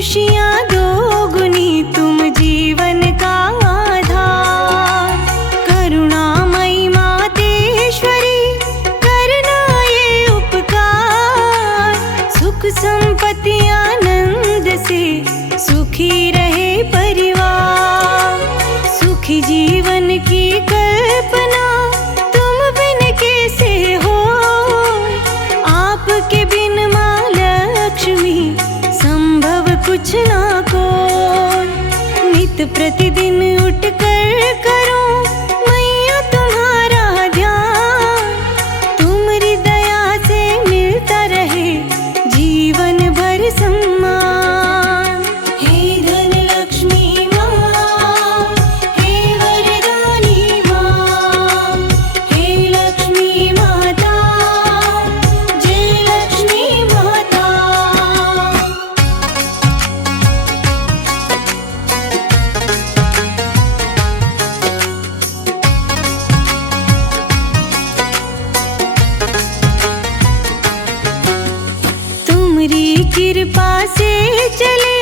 खुशियाँ दोगुनी तुम जीवन का आधार। करुणामयी मातेश्वरी करना ये उपकार। सुख संपत्ति आनंद से सुखी रहे परिवार। सुखी जीवन की कल्पना तुम बिन कैसे हो। आपके बिन माँ लक्ष्मी संभव कुछ ना कोई। नित प्रतिदिन उठ कर करो मैया तुम्हारा ध्यान। तुम्हारी दया से मिलता रहे जीवन भर सम्मान। हे धन लक्ष्मी माँ, हे वरदानी माँ, हे लक्ष्मी माता, जय लक्ष्मी माता। तुम्हारी कृपा से चले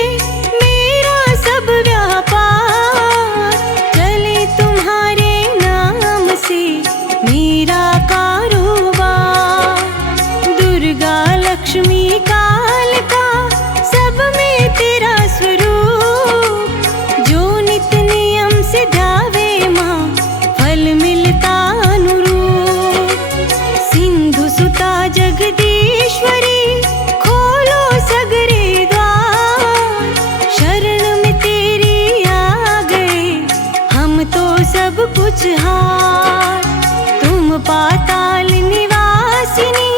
मेरा सब व्यापार। चले तुम्हारे नाम से मेरा कारोबार। दुर्गा लक्ष्मी कालिका सब में तेरा स्वरूप। जो नित नियम से ध्यावे माँ फल मिलता अनुरूप। सिंधु सुता जगदीश्वरी खोलो सगरे द्वार। शरण में तेरी आ गए हम तो सब कुछ हार। तुम पाताल निवासिनी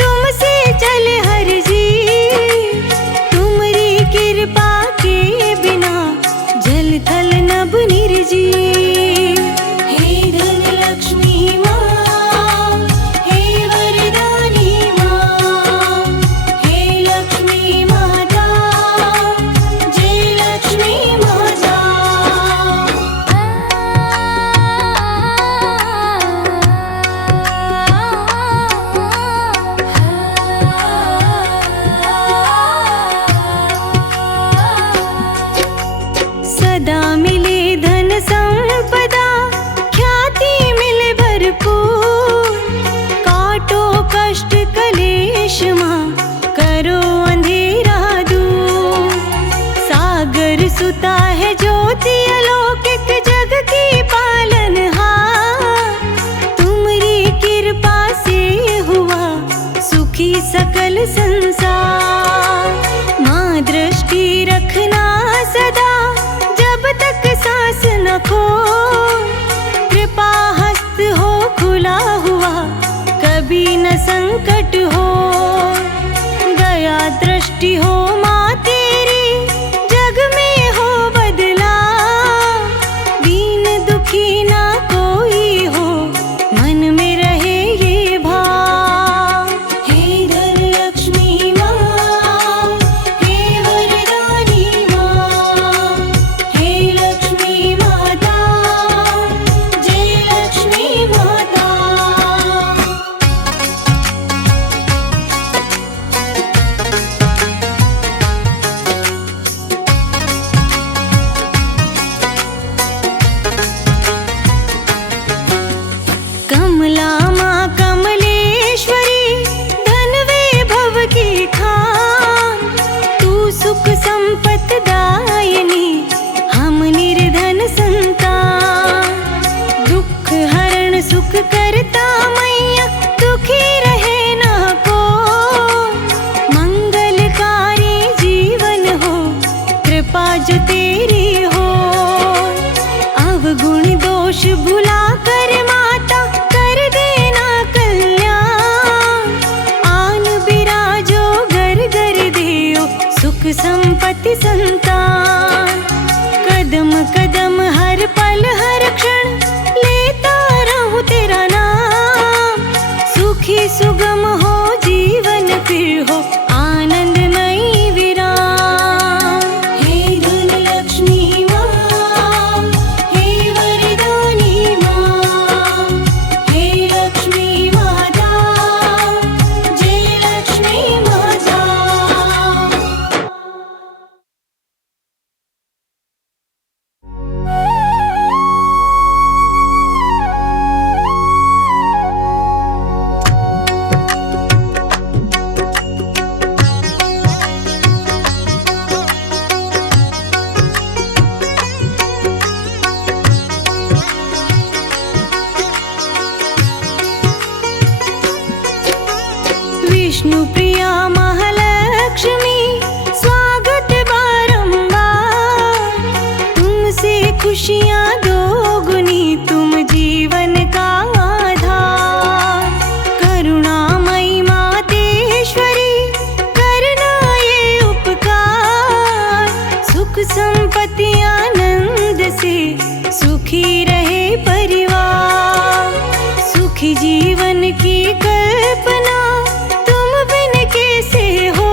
तुमसे चले हर जीव। तुम्हारी कृपा के बिना जल थल नभ निर्जीव। हे धन लक्ष्मी माँ, हे वरदानी माँ, हे लक्ष्मी माता, जय लक्ष्मी माता। सदा मिले धन संपदा ख्याति मिले भरपूर। काटो कष्ट कलेश माँ करो अंधेरा दूर। सागर सुता है ज्योति अलौकिक जग की पालनहार। तुम्हारी कृपा से हुआ सुखी सकल संसार। माँ दृष्टि रखना सदा जब तक सांस न खो। कृपा हस्त हो खुला हुआ कभी न संकट हो। दया दृष्टि हो माँ तेरी जग में हो बदला। दीन दुखी ना कोई हो मन में रहे ये भाव। हे धन लक्ष्मी माँ, हे वरदानी माँ, हे लक्ष्मी माता, जय लक्ष्मी माता। कमला माँ कमलेश्वरी धन वैभव की खान। तू सुख संपत दायिनी हम निर्धन संतान। दुख हरण सुख करता मैया दुखी रहे ना को। मंगलकारी जीवन हो कृपा जो तेरी हो। अवगुण दोष भुला कर माता कर देना कल्याण। आन बिराजो घर घर देओ सुख संपत्ति संतान। कदम कदम हर पल हर क्षण लेता रहूं तेरा नाम। सुखी सुगम हो जीवन फिर हो विष्णु प्रिया महालक्ष्मी स्वागत बारंबार। तुमसे खुशियाँ दोगुनी तुम जीवन का आधार। करुणामयी मातेश्वरी करना ये उपकार। सुख संपत्ति आनंद से सुखी रहे परिवार। सुखी जीवन की कल्पना तुम बिन कैसे हो।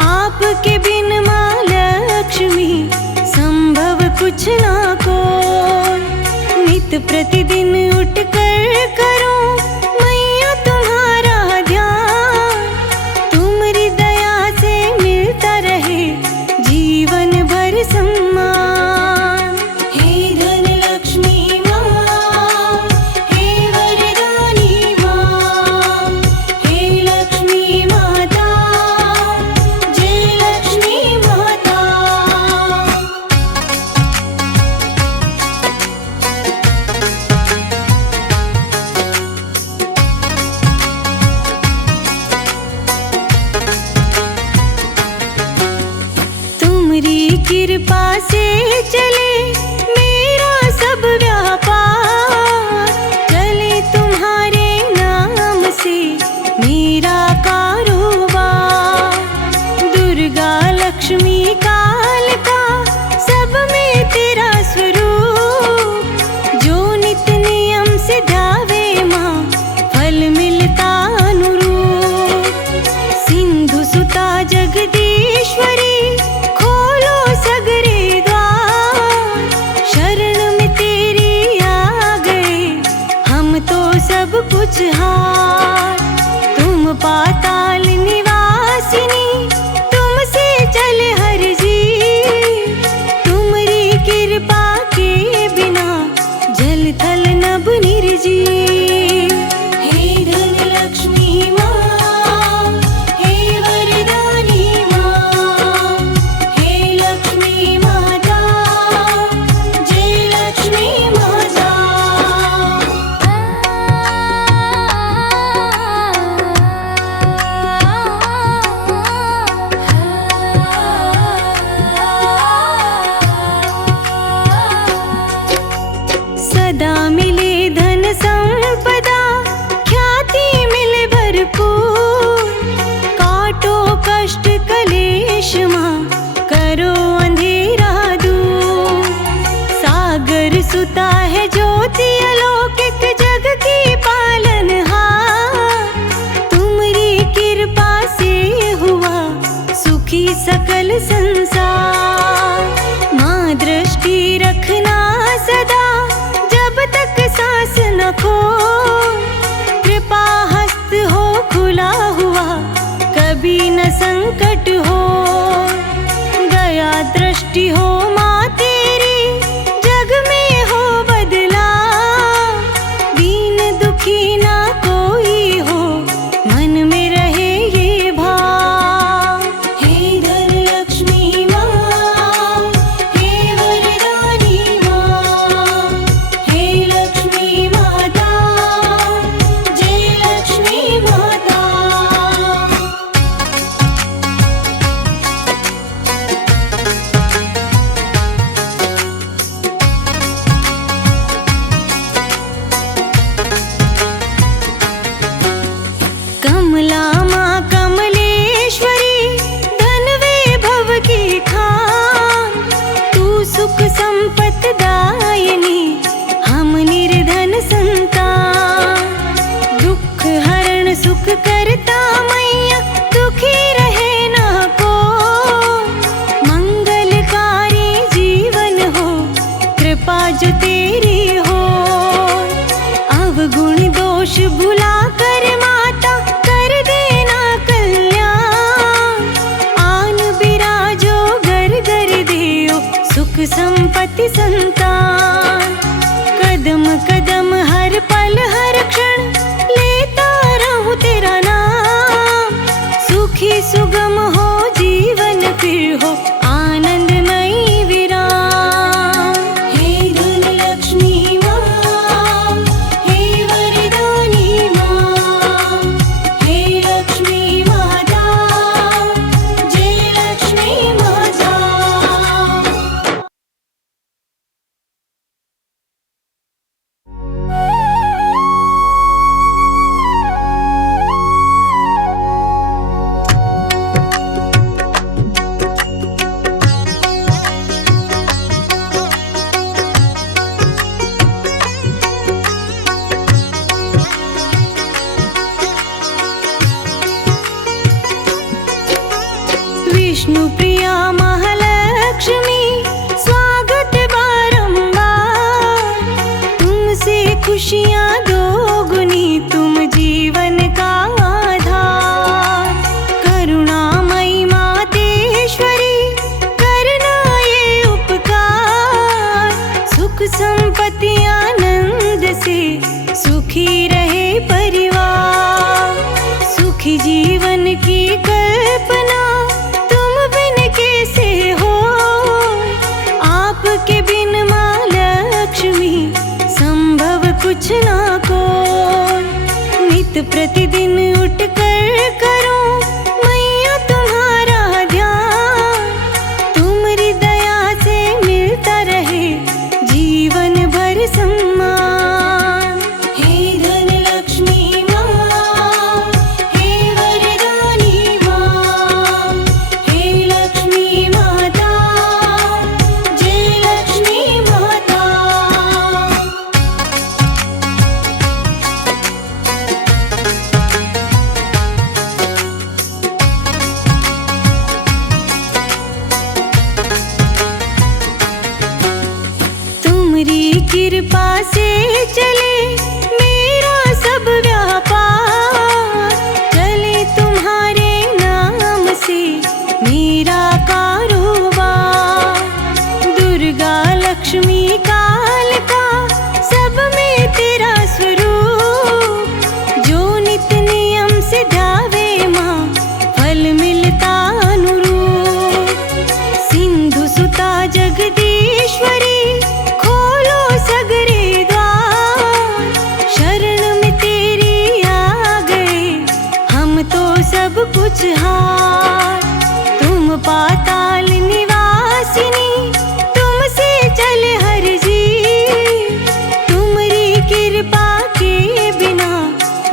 आपके बिन माँ लक्ष्मी संभव कुछ ना कोई। नित प्रतिदिन उठ कर करो मैया तुम्हारा ध्यान। तुम्हारी दया से मिलता रहे जीवन भर सम्मान। हे धन लक्ष्मी माँ, हे वरदानी माँ, हे लक्ष्मी माता, जय लक्ष्मी माता। तुम्हारी कृपा से चले मेरा सब व्यापार। चले तुम्हारे नाम से मेरा कारोबार। दुर्गा लक्ष्मी कालिका सब में तेरा स्वरूप। जो नित नियम से ध्यावे माँ फल मिलता अनुरूप। सिंधु सुता जगदीश्वरी खोलो सगरे द्वार। शरण में तेरी आ गए हम तो सब कुछ हार। तुम पाताल निवासिनी तुमसे चले हर जीव। तुम्हारी कृपा के बिना जल थल नभ निर्जीव। हे धन लक्ष्मी माँ, हे वरदानी माँ, हे लक्ष्मी माता, जय लक्ष्मी माता। सदा मिले धन संपदा ख्याति मिले भरपूर। काटो कष्ट कलेश माँ करो अंधेरा दूर। सागर सुता है ज्योति अलौकिक जग की पालनहार। तुम्हारी कृपा से हुआ सुखी सकल संसार। माँ दृष्टि रखना सदा जब तक सांस न खो। कृपा हस्त हो खुला हुआ कभी न संकट हो। दया दृष्टि हो माँ तेरी जग में हो बदला। दीन दुखी ना कोई हो मन में रहे ये भाव। हे धन लक्ष्मी माँ, हे वरदानी माँ, हे लक्ष्मी माता, जय लक्ष्मी माता। कमला माँ कमलेश्वरी धन वैभव की खान। तू सुख संपत दायिनी हम निर्धन संतान। दुख हरण सुख करता मैया दुखी रहे ना को। मंगलकारी जीवन हो कृपा जो तेरी हो। अवगुण दोष भुला कर माता कर देना कल्याण। आन बिराजो घर घर देओ सुख संपत्ति संतान। कदम कदम हर पल हर क्षण लेता रहूं तेरा नाम। विष्णु प्रिया महालक्ष्मी स्वागत बारंबार। तुमसे खुशियाँ दोगुनी तुम जीवन का आधार। करुणामयी मातेश्वरी करना ये उपकार। सुख संपत्ति आनंद से सुखी रहे परिवार। सुखी जीवन की कल्पना तुम बिन कैसे हो। आपके बिन माँ लक्ष्मी संभव कुछ ना को। नित प्रतिदिन उठ कर करो मैया तुम्हारा ध्यान। तुम्हारी दया से मिलता रहे जीवन भर सम्मान। हे धन लक्ष्मी माँ, हे वरदानी माँ, हे लक्ष्मी माता, जय लक्ष्मी माता। तुम्हारी कृपा से चले मेरा सब व्यापार। चले तुम्हारे नाम से मेरा कारोबार। दुर्गा लक्ष्मी कालिका सब में तेरा स्वरूप। जो नित नियम से ध्यावे माँ फल मिलता अनुरूप। सिंधु सुता जगदीश्वरी खोलो सगरे द्वार। शरण में तेरी आ गए हम तो सब कुछ हार। तुम पाताल निवासिनी तुमसे चले हर जी। तुम्हारी कृपा के बिना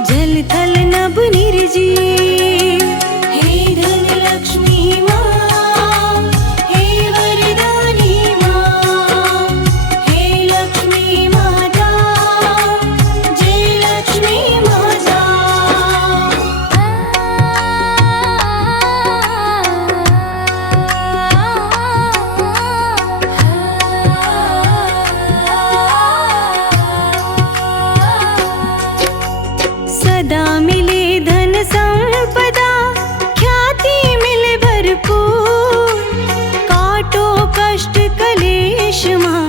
जल थल नभ निर्जीव। हे धन लक्ष्मी माँ, हे वरदानी माँ, हे लक्ष्मी माता, जय लक्ष्मी माता। सदा मिले धन संपदा ख्याति मिले भरपूर। काटो कष्ट कलेश माँ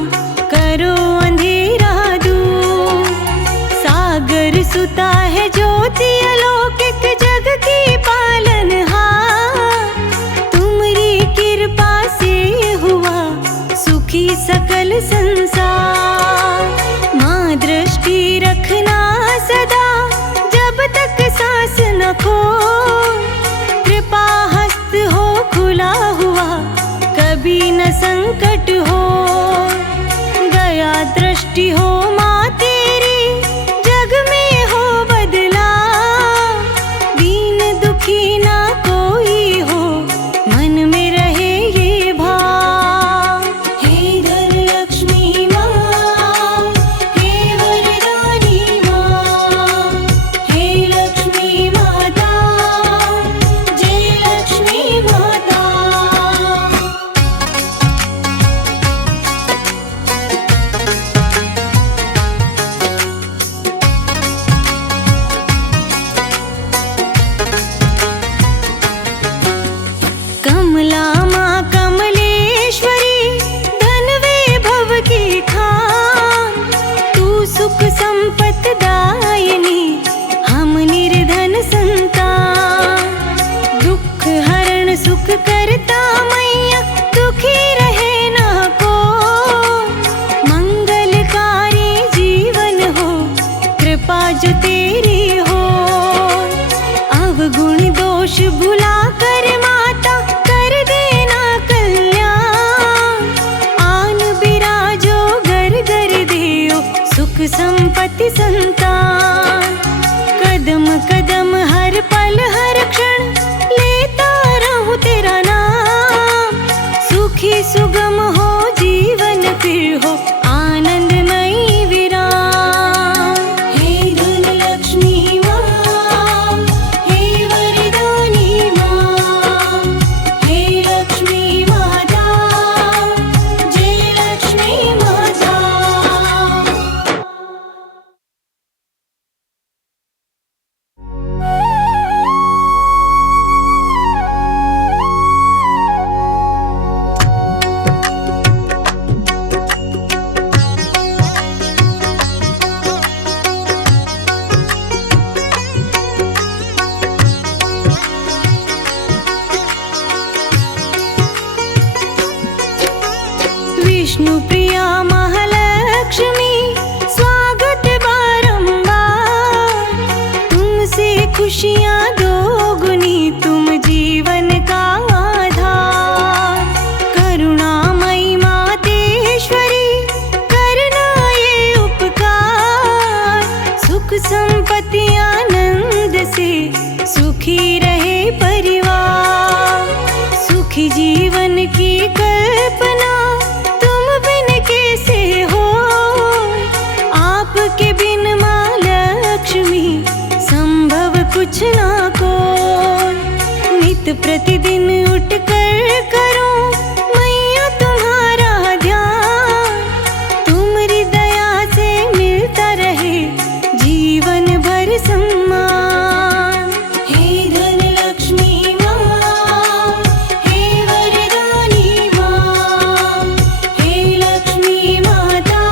करो अंधेरा दूर। सागर सुता है ज्योति अलौकिक जग की पालनहार। तुम्हारी कृपा से हुआ सुखी सकल संसार। माँ दृष्टि रखना सदा जब तक सांस न खो। कृपा हस्त हो खुला हुआ कभी न संकट हो। गया दृष्टि हो माँ तेरी जग में हो बदला। दीन दुखी ना कोई हो मन में रहे ये भाव। हे धन लक्ष्मी माँ, हे वरदानी माँ, हे लक्ष्मी माता, जय लक्ष्मी माता। कमला माँ कमलेश्वरी धन वैभव की खान। तू सुख संपत दायिनी हम निर्धन संतान। दुख हरण सुख करता मैया दुखी रहे ना को। मंगलकारी जीवन हो कृपा जो तेरी हो। अवगुण दोष भुला कर माता कर देना कल्याण। आन बिराजो घर घर देओ सुख संपत्ति संतान। कदम कदम हर पल हर क्षण लेता रहूं तेरा नाम। सुखी सुगम हो जीवन फिर हो आनंदमयी विराम। हे धन लक्ष्मी माँ, हे वरदानी माँ, सुखी रहे परिवार। सुखी जीवन की कल्पना तुम बिन कैसे हो, आपके बिन माँ लक्ष्मी संभव कुछ ना कोई। नित प्रतिदिन उठ कर करो मैया तुम्हारा ध्यान, तुम्हारी दया से मिलता रहे जीवन भर सम्मान। हे धन लक्ष्मी माँ, हे वरदानी माँ, हे लक्ष्मी माता,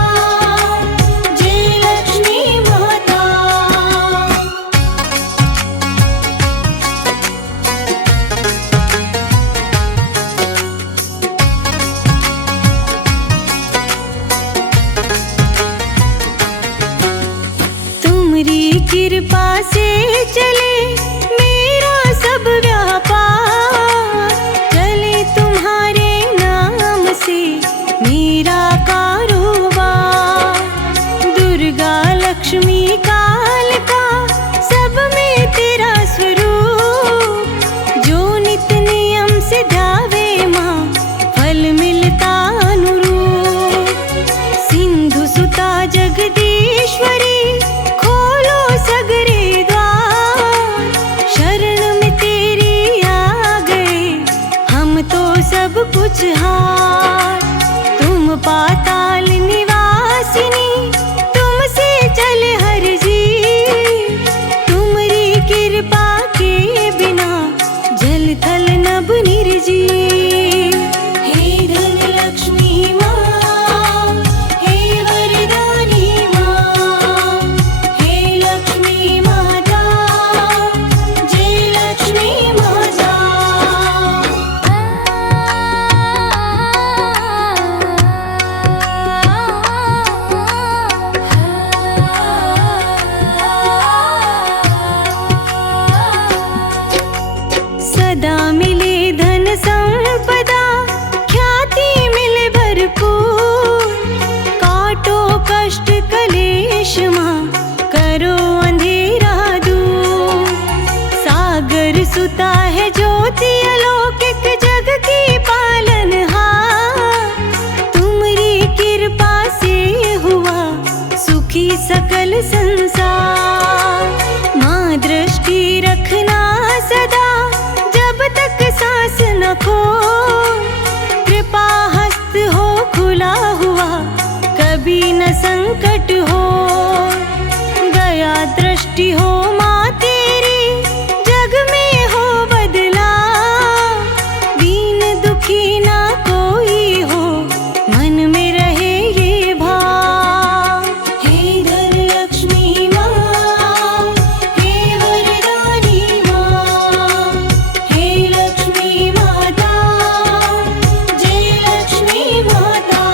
जय लक्ष्मी माता। तुम्हारी कृपा से चले मेरा सब व्यापार, चले तुम्हारे नाम से मेरा कारोबार। दुर्गा लक्ष्मी कालिका सब में तेरा स्वरूप, जो नित नियम से ध्यावे माँ फल मिलता अनुरूप। सिंधु सुता जगदीश्वरी खोलो सगरे द्वार, शरण में तेरी आ गए हम तो सब कुछ हार। तुम पाताल निवासिनी तुमसे चले हर जी, तुम्हारी कृपा के बिना जल थल नभ निर्जीव। हे धन लक्ष्मी माँ, हे वरदानी माँ, हे लक्ष्मी माता, जय लक्ष्मी माता। सदा मिले धन संपदा, ख्याति मिले भरपूर। काटो कष्ट कलेश माँ, करो अंधेरा दूर। सागर सुता है ज्योति अलौकिक जग की पालनहार, तुम्हारी कृपा से हुआ सुखी सकल संसार। माँ दृष्टि रखना सदा जब तक सांस न खो, कृपा हस्त हो खुला हुआ कभी न संकट हो। दया दृष्टि हो माँ तेरी जग में हो बदला, दीन दुखी ना कोई हो मन में रहे ये भाव। हे धन लक्ष्मी माँ, हे वरदानी माँ, हे लक्ष्मी माता, जय लक्ष्मी माता।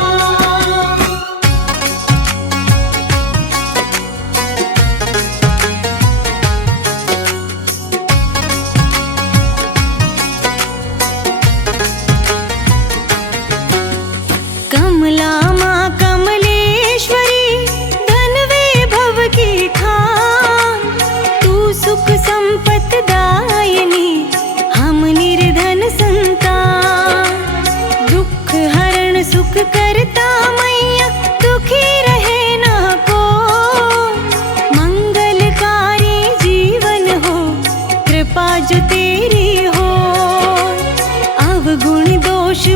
कमला माँ कमलेश्वरी धन वैभव की खान, तू सुख संपत दायिनी हम निर्धन संतान। दुख हरण सुख करता मैया दुखी रहे ना को, मंगलकारी जीवन हो कृपा जो तेरी हो। अवगुण दोष